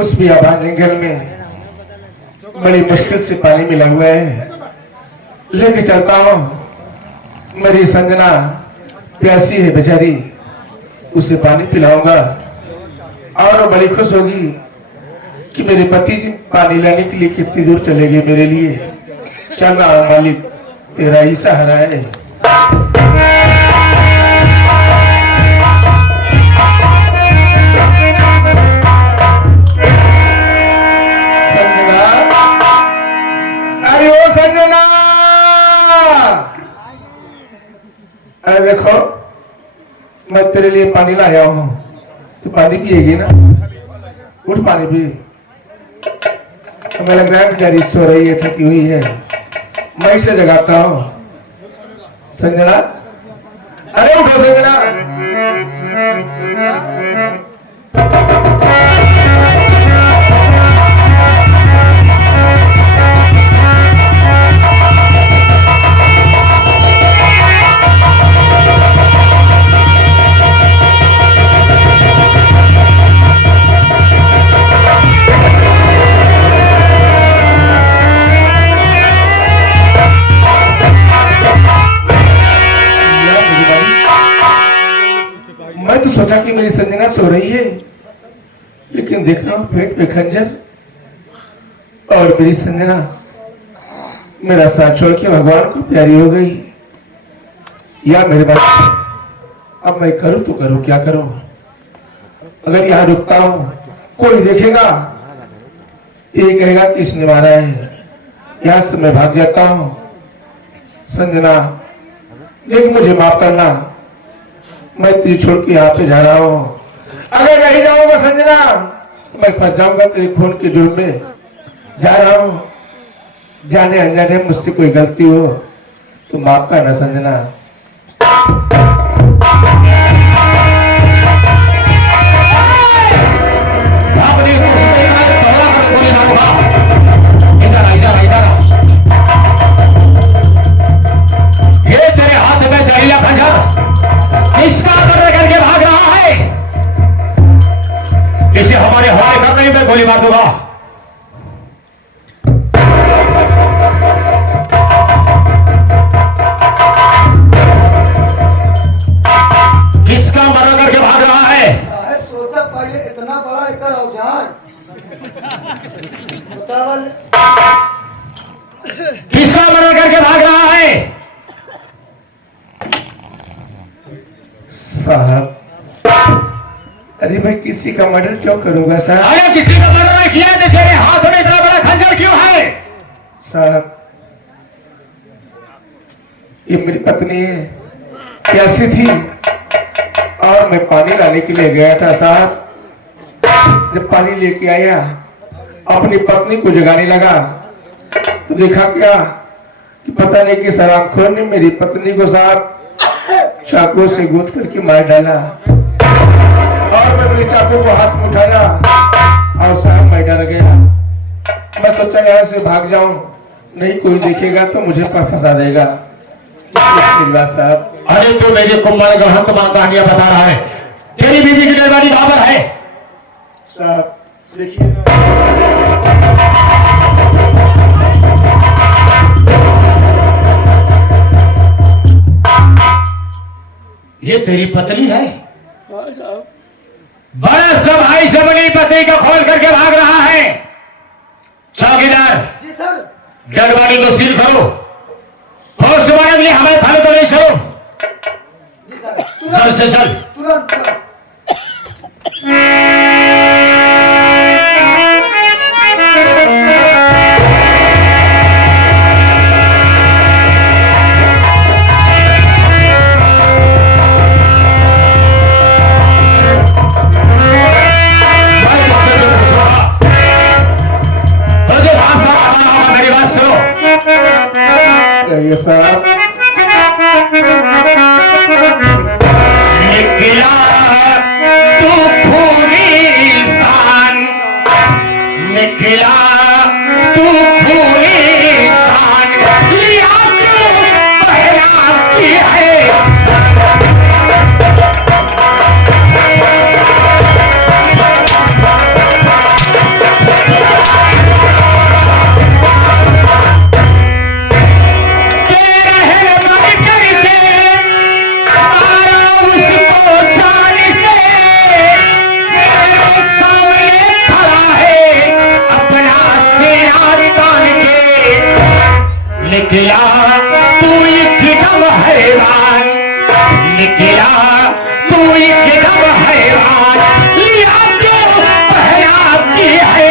उस बियाबान जंगल में बड़ी मुश्किल से पानी मिला हुआ है, लेके चलता हूँ। मेरी संजना प्यासी है बेचारी, उसे पानी पिलाऊंगा और वो बड़ी खुश होगी कि मेरे पति जी पानी लाने के लिए कितनी दूर चले गए मेरे लिए। चलना मालिक, तेरा ही सहारा है। संजना, अरे देखो मैं तेरे लिए पानी लाया हूँ, तू पानी पिएगी ना? उठ पानी पी। मेरा ग्रैंड बेचारी सो रही है, थकी हुई है, मैं इसे जगाता हूँ। संजना, अरे उठो संजना। मैं तो सोचा कि मेरी संजना सो रही है, लेकिन देख रहा हूं पेट पे खंजर और मेरी संजना मेरा साथ छोड़ के भगवान को प्यारी हो गई। या मेरे बात, अब मैं करूं तो करूं, क्या करूं? अगर यहां रुकता हूं कोई देखेगा, ये कहेगा कि इसने मारा है। यहां से मैं भाग जाता हूं। संजना देख, मुझे माफ करना, मैं तुझे छोड़ के यहाँ पे जा रहा हूँ। अगर नहीं जाऊंगा संजना, मैं फंस जाऊंगा तेरे खून के जुर्म में। जा रहा हूँ, जाने अनजाने मुझसे कोई गलती हो तो माफ करना संजना। ये तेरे हाथ में जहरीला खंजर इसका मर्डर करके भाग रहा है, इसे हमारे हवाले करने में गोली मार दूंगा। किसका मर्डर करके भाग रहा है? सोचा पहले इतना बड़ा एक औजार किसका मर्डर करके भाग रहा है? साहब, अरे मैं किसी का मर्डर क्यों करूंगा साहब? अरे किसी का मर्डर नहीं किया तो तेरे हाथ में इतना बड़ा खंजर क्यों है? साहब, ये मेरी पत्नी है, प्यासी थी और मैं पानी लाने के लिए गया था साहब। जब पानी लेके आया, अपनी पत्नी को जगाने लगा तो देखा क्या कि पता नहीं कि शराबखोर ने मेरी पत्नी को साहब चाकू से गूंथ करके मार डाला और मैं मेरे चाकू को हाथ में उठाया और साहब मैं डर गया। मैं सोचा यहाँ से भाग जाऊं, नहीं कोई देखेगा तो मुझे फंसा देगा। साहब, अरे तू मेरे कुम्भल ग्रहण तुम्हारा कहानियां बता रहा है, तेरी बीवी की डेड बॉडी वहां पर है। साहब देखिए, ये तेरी पत्नी है? बड़े सब भाई से बनी पत्नी को खोल करके भाग रहा है। चौकीदार जी सर, डेड बॉडी को सील करो, पोस्टमार्टम के लिए हमारे थाने तो नहीं चलो। जी सर, चल से चल। तुरंत तुरंत। ये साहब निकला तू खूनी इंसान, निकला तू खूनी इंसान, लिया तू पहला की है। निकला तू एकदम हैरान, लिया जो पहला की है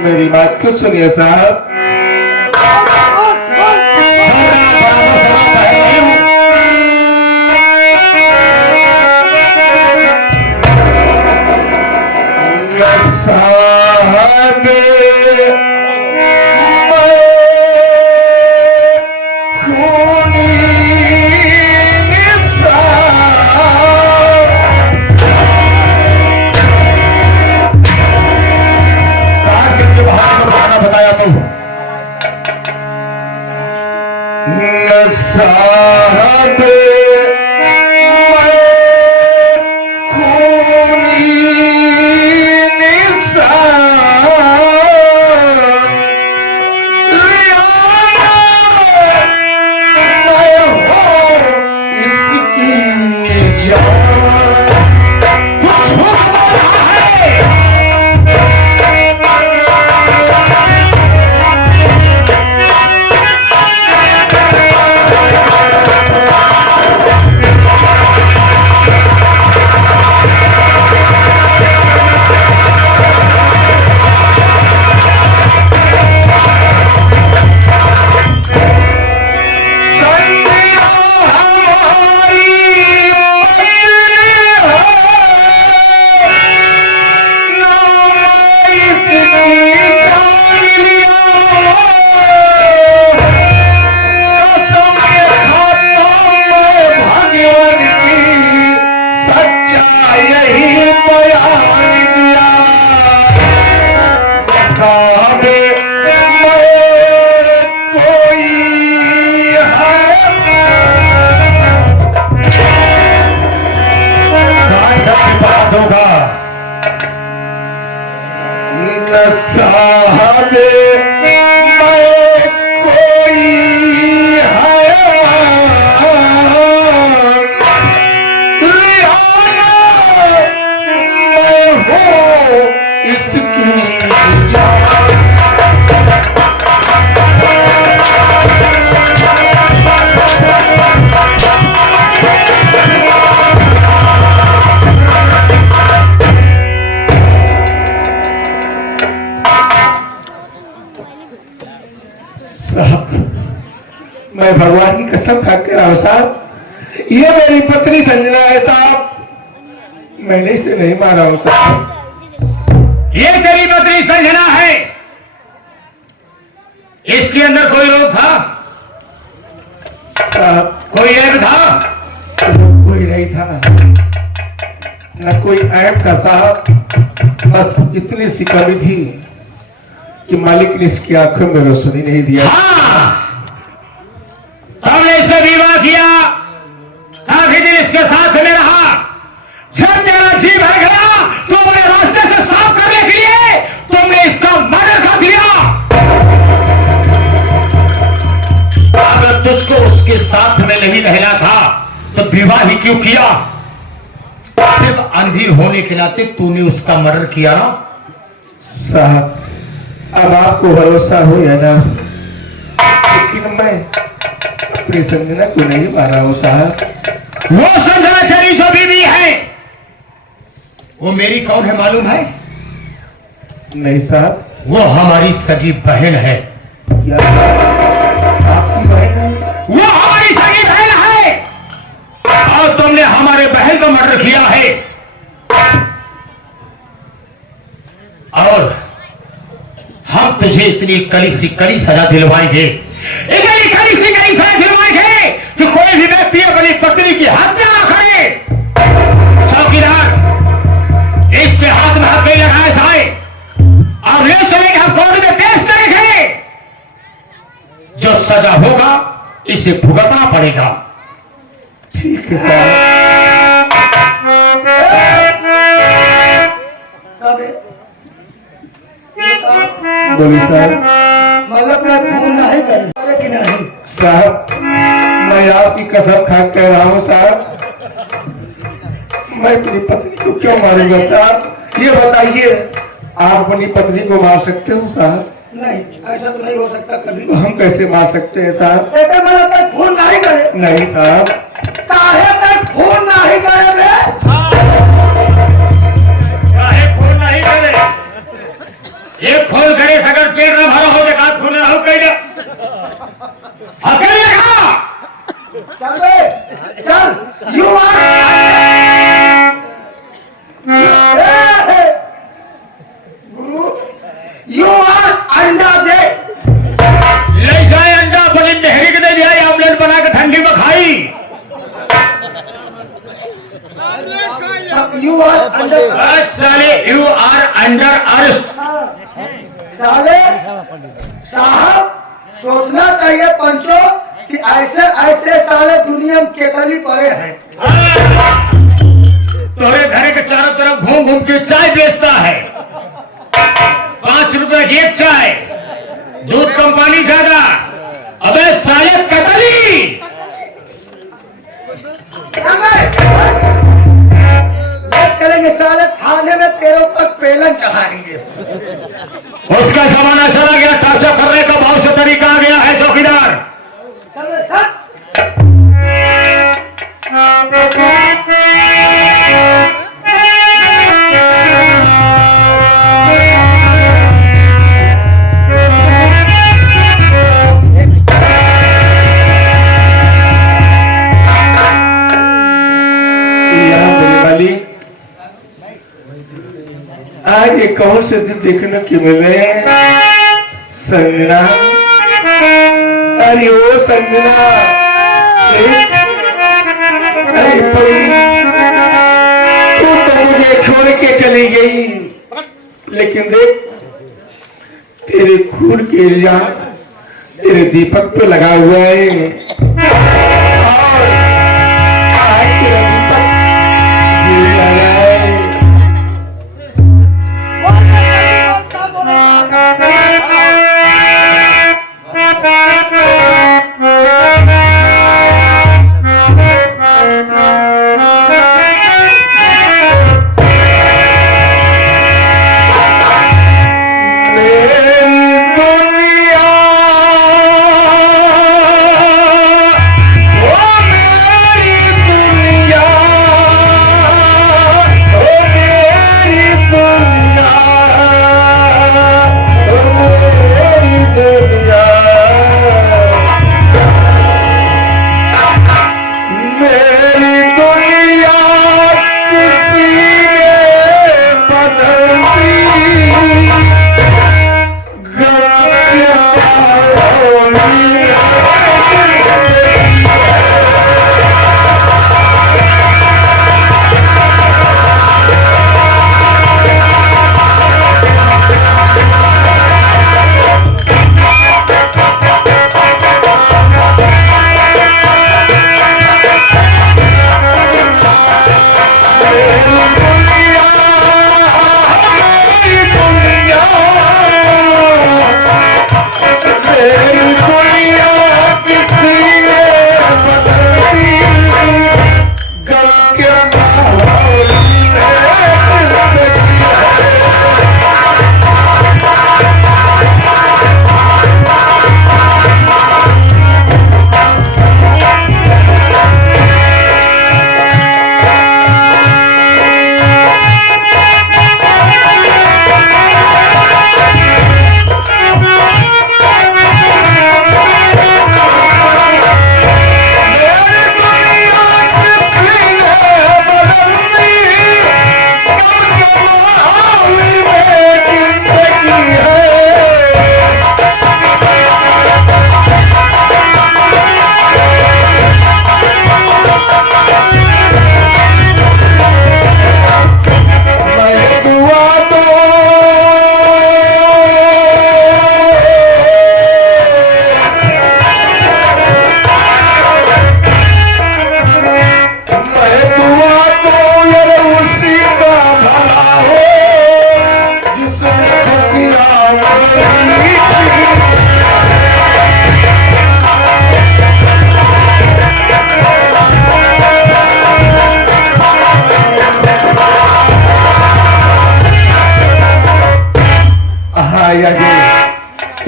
मेरी बात को सुनिए साहब। बताया तो साहब मैं भगवान की कसम खा के रहा हूं साहब, ये मेरी पत्नी संजना है साहब, मैंने इसे नहीं मारा हूं साहब। ये तेरी पत्नी संजना है, इसके अंदर कोई रोग था साहब? कोई ऐब था? कोई नहीं था, न कोई ऐब था साहब, बस इतनी सी कमी थी कि मालिक ने इसकी आंखों में रोशनी नहीं दिया। हाँ, हमने इससे विवाह किया, काफी दिन इसके साथ में रहा, जब तेरा जी भर गया तो अपने रास्ते से साफ करने के लिए तुमने इसका मर्डर कर दिया। अगर तुझको उसके साथ में नहीं रहना था तो विवाह ही क्यों किया? सिर्फ अंधीर होने के नाते तूने उसका मर्डर किया ना? साहब अब आपको भरोसा हो या ना, लेकिन मैं अपनी संजना को नहीं मारा हूं साहब। वो संजना तेरी जो बीवी है वो मेरी कौन है मालूम है? नहीं साहब। वो हमारी सगी बहन है। क्या आपकी बहन है? वो हमारी सगी बहन है और तुमने हमारे बहन का मर्डर किया है। और हम तुझे इतनी कड़ी सी कड़ी सजा दिलवाएंगे, इतनी कड़ी सी कड़ी सजा दिलवाएंगे कि कोई भी व्यक्ति अपनी पत्नी की हत्या ना करे। चौकीदार, इसके हाथ में हाथ नहीं लगाए जाए और ले चलेंगे, हम कोर्ट में पेश करेंगे। जो सजा होगा इसे भुगतना पड़ेगा। ठीक है साहब। बोली साहब। मतलब मैं खून नहीं करे कि नहीं? साहब मैं आपकी कसम खा के कह रहा हूँ साहब, मैं अपनी पत्नी को क्यों मारूंगा साहब? ये बताइए, आप अपनी पत्नी को मार सकते हो साहब? नहीं, ऐसा तो नहीं हो सकता कभी। तो हम कैसे मार सकते हैं साहब? एकर मतलब तक खून नहीं करे? नहीं साहब। काहे तक खून नहीं करे बे? काहे खून नहीं करे? ये खून करे अगर पेट न भरा हो तो खून न हो कहीं अकेले खा। चल बे, चल। यू आर अंडा दे। ले जाए अंडा बनी नहरी के दे दिया, आमलेट बना के ठंडी में खाई। You are under. बस साले यू आर अंडर अरेस्ट। साले साहब सोचना चाहिए पंचो कि ऐसे ऐसे साले दुनिया में केतली पड़े हैं। तोरे घर के चारों तरफ घूम घूम के चाय बेचता है, 5 रुपए की एक चाय, दूध कम पानी ज्यादा। अबे साले कतली चलेंगे साले थाने में तेरे ऊपर पेलन चढ़ाएंगे। उसका जमाना चला गया, टाचा करने का बहुत से तरीका आ गया है चौकीदार। चले, हट। आज ये कौन से दिन देखने को मिले संजना? अरे ओ संजना, अरे तू तो मुझे छोड़ के चली गई, लेकिन देख तेरे खून के इल्जाम तेरे दीपक पे लगा हुआ है। और आज तेरा दीपक गिर गया है।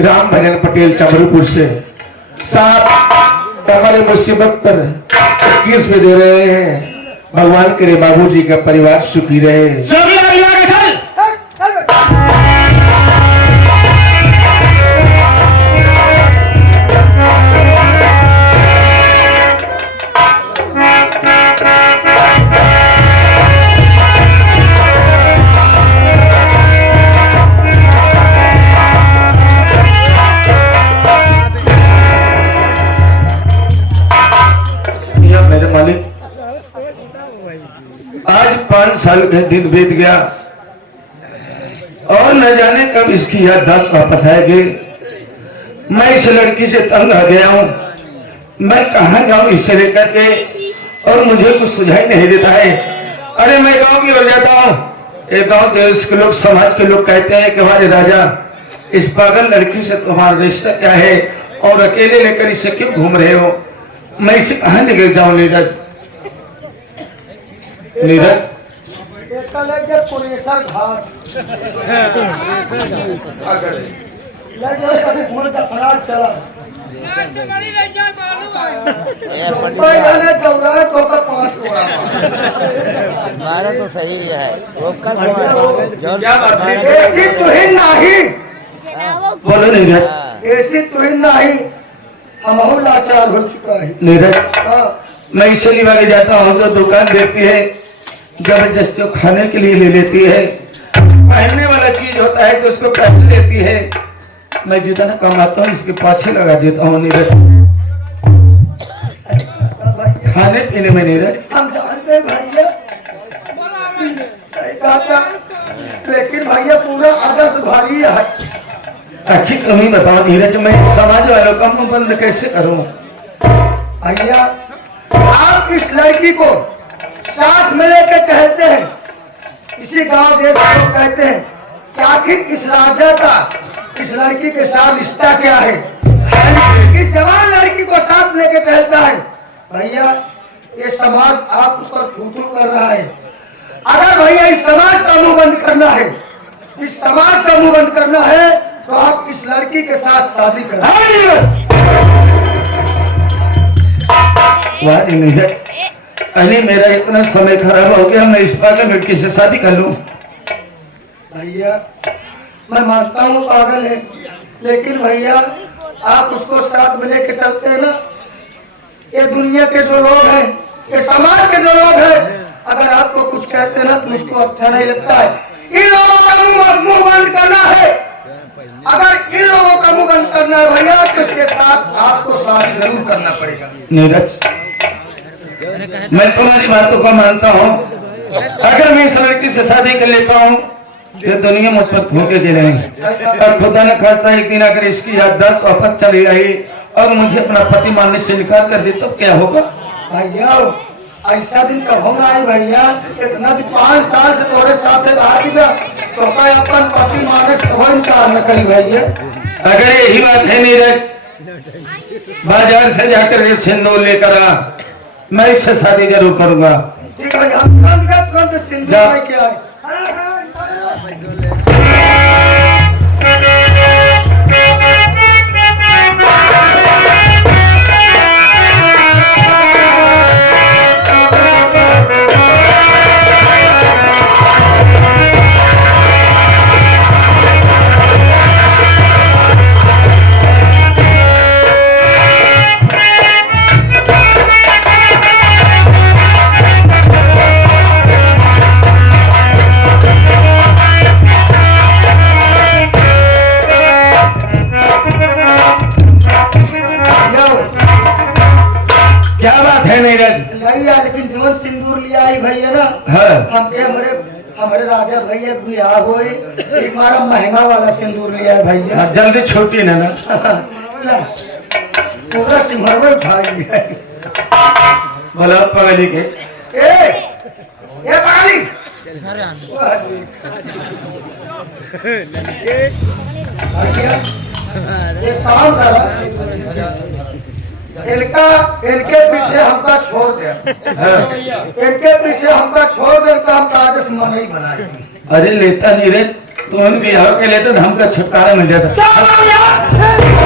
राम भजन पटेल चमरूपुर से। साहब हमारे मुसीबत पर 21 में दे रहे हैं। भगवान करे बाबूजी का परिवार सुखी रहे। मेरे मालिक आज 5 साल का दिन बीत गया और न जाने कब इसकी याददाश्त वापस आएगी। मैं इस लड़की से तंग आ गया हूँ। मैं कहाँ जाऊँ इसे लेकर के, और मुझे कुछ सुझाई नहीं देता है। अरे मैं गांव की ओर जाता हूँ। एक गांव देश के लोग, समाज के लोग कहते हैं कि हमारे राजा इस पागल लड़की से तुम्हारा रिश्ता क्या है और अकेले लेकर इसे क्यों घूम रहे हो। मैं इसे कहाँ लेके जाऊँ नीरज? नीरज हमारा तो सही है वो कल बोलो नीरज। ऐसी तो ही नहीं, हम लाचार हो चुका है नीरज मैं इसे लिवा के जाता हूँ तो दुकान देती है, जबरदस्ती खाने के लिए ले लेती है। पहनने वाला चीज होता है तो उसको पहन लेती है। मैं जितना कमाता हूँ इसके पाछे लगा देता हूँ नीरज। खाने पीने में नीरज हम जानते हैं भैया, लेकिन भैया पूरा आदर्श भारी है। अच्छी कमी बताओ नीरज, मैं समाज वालों का मुंह बंद कैसे करूं? भैया आप इस लड़की को साथ में लेकर कहते हैं, इसी गांव देश के लोग कहते हैं कि आखिर इस राजा का इस लड़की के साथ रिश्ता क्या है। इस जवान लड़की को साथ लेकर कहता है भैया ये समाज आप ऊपर थू कर रहा है। अगर भैया इस समाज का मुंह बंद करना है, इस समाज का मुंह बंद करना है तो आप इस लड़की के साथ शादी करें। अरे मेरा इतना समय खराब हो गया, मैं इस पागल लड़की से शादी कर लूं? भैया मैं मानता हूँ पागल है, लेकिन भैया आप उसको साथ में लेके चलते हैं ना, ये दुनिया के जो लोग हैं, ये समाज के जो लोग हैं, अगर आपको कुछ कहते हैं ना तो उसको अच्छा नहीं लगता है। इन लोगों का मुंह बंद करना है। अगर इन लोगों का मुंह बंद करना है भैया तो इसके साथ आपको शादी जरूर करना पड़ेगा। नीरज मैं तुम्हारी बातों को मानता हूँ। अगर मैं इस लड़की से शादी कर लेता हूँ तो दुनिया मुझ पर धोखे दे रहेंगे, और खुदा न खास्ता एक दिन अगर इसकी याददाश्त वापस चली आई और मुझे अपना पति मानने से इनकार कर दे तो क्या होगा? भैया ऐसा दिन कब होगा है भैया, इतना भी 5 साल से तुम्हारे साथ रहेगा तो मैं अपन पति माने से कभी इनकार न करी भैया। अगर यही बात है नीरज, बाजार से जाकर ये सिंदूर लेकर आ, मैं इससे शादी जरूर करूंगा। ठीक है भैया, हम तुरंत सिंदूर लेके आए। लेकिन जो सिंदूर लिया आई भैया ना, हमारे राजा भैया बियाह हुए, एक हमारा महंगा वाला सिंदूर लिया है भैया। जल्दी छोटी ना पूरा सिंहर भाई है। बोला पगली के ये पगली ये काम करा, इनके पीछे हमका छोड़ दे, इनके पीछे हमका छोड़ दे तो हम कागज में नहीं बनाए। अरे लेता नहीं रे, तो उनके यहाँ के लेते तो हमका छुटकारा मिल जाता।